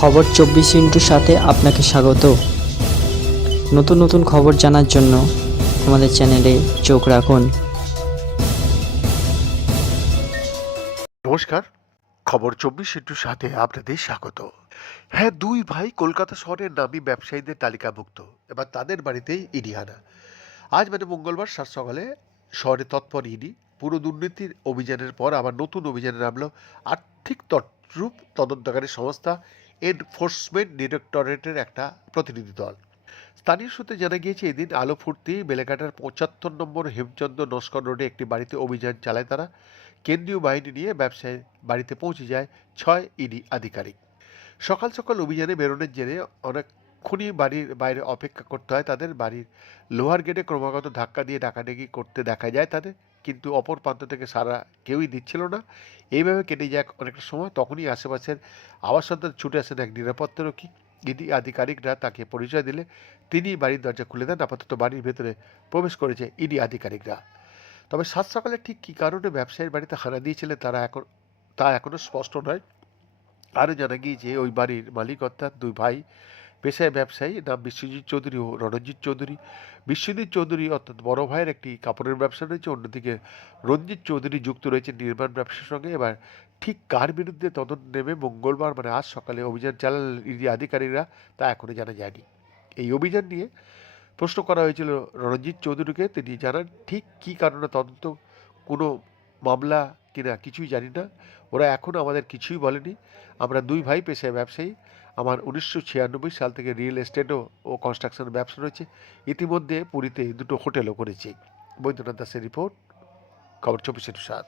খবর চব্বিশ ইন্টুর সাথে আপনাকে স্বাগত। নতুন নতুন খবর জানার জন্য আমাদের চ্যানেলে চোখ রাখুন। নমস্কার, খবর চব্বিশ ইন্টুর সাথে আপনাদের স্বাগত। হ্যাঁ দুই ভাই কলকাতা শহরের নামী ব্যবসায়ীদের তালিকাভুক্ত, এবার তাদের বাড়িতেই ইডি আজ মানে মঙ্গলবার, সাত সকালে শহরে তৎপর ইডি, পুরো দুর্নীতির অভিযানের পর আবার নতুন অভিযানে নামলো আর্থিক তদ্রূপ তদন্তকারী সংস্থা এনফোর্সমেন্ট ডিরেক্টরেটের একটা প্রতিনিধি দল। স্থানীয় সূত্রে জানা গিয়েছে, এদিন আলো ফুটতেই বেলেঘাটার পঁচাত্তর নম্বর হেমচন্দ্র নস্কর রোডে একটি বাড়িতে অভিযান চালায় তারা। কেন্দ্রীয় বাহিনী নিয়ে ব্যবসায়ী বাড়িতে পৌঁছে যায় ছয় ইডি আধিকারিক। সকাল সকাল অভিযানে বেরোনোর জেরে অনেকক্ষণই বাড়ির বাইরে অপেক্ষা করতে হয় তাদের। বাড়ির লোহার গেটে ক্রমাগত ধাক্কা দিয়ে ডাকাডাকি করতে দেখা যায় তাদের। কিন্তু অপর প্রান্ত থেকে সারা কেউই দিচ্ছিল না। এইভাবে কেটে যায় অনেকটা সময়। তখনই আশেপাশের আবাসনদের ছুটে আসেন এক নিরাপত্তারক্ষী। ইডি আধিকারিকরা তাকে পরিচয় দিলে তিনি বাড়ির দরজা খুলে দেন। আপাতত বাড়ির ভেতরে প্রবেশ করেছে ইডি আধিকারিকরা। তবে সাত সকালে ঠিক কী কারণে ব্যবসায়ীর বাড়িতে হানা দিয়েছিলেন তারা এখন, তা এখনও স্পষ্ট নয়। আরও জানা গিয়েছে, ওই বাড়ির মালিক অর্থাৎ দুই ভাই পেশায় ব্যবসায়ী, নাম বিশ্বজিৎ চৌধুরী ও রণজিৎ চৌধুরী। বিশ্বজিৎ চৌধুরী অর্থাৎ বড় ভাইয়ের একটি কাপড়ের ব্যবসা রয়েছে, অন্যদিকে রঞ্জিত চৌধুরী যুক্ত রয়েছে নির্মাণ ব্যবসার সঙ্গে। এবার ঠিক কার বিরুদ্ধে তদন্ত নেমে মঙ্গলবার? মানে আজ সকালে অভিযান চালালেন ইডি আধিকারিকরা, তা এখনও জানা যায়নি। এই অভিযান নিয়ে প্রশ্ন করা হয়েছিল রণজিৎ চৌধুরীকে। তিনি জানান, ঠিক কী কারণে তদন্ত কোনো মামলা কিনা কিছুই জানি না। ওরা এখন আমাদের কিছুই বলেনি। আমরা দুই ভাই পেশায় ব্যবসায়ী। আমার উনিশশো ছিয়ানব্বই সাল থেকে রিয়েল এস্টেটও ও কনস্ট্রাকশন ব্যবসা রয়েছে। ইতিমধ্যে পুরীতে দুটো হোটেলও করেছি। বৈদ্যনাথ দাসের রিপোর্ট, খবর চব্বিশের সাত।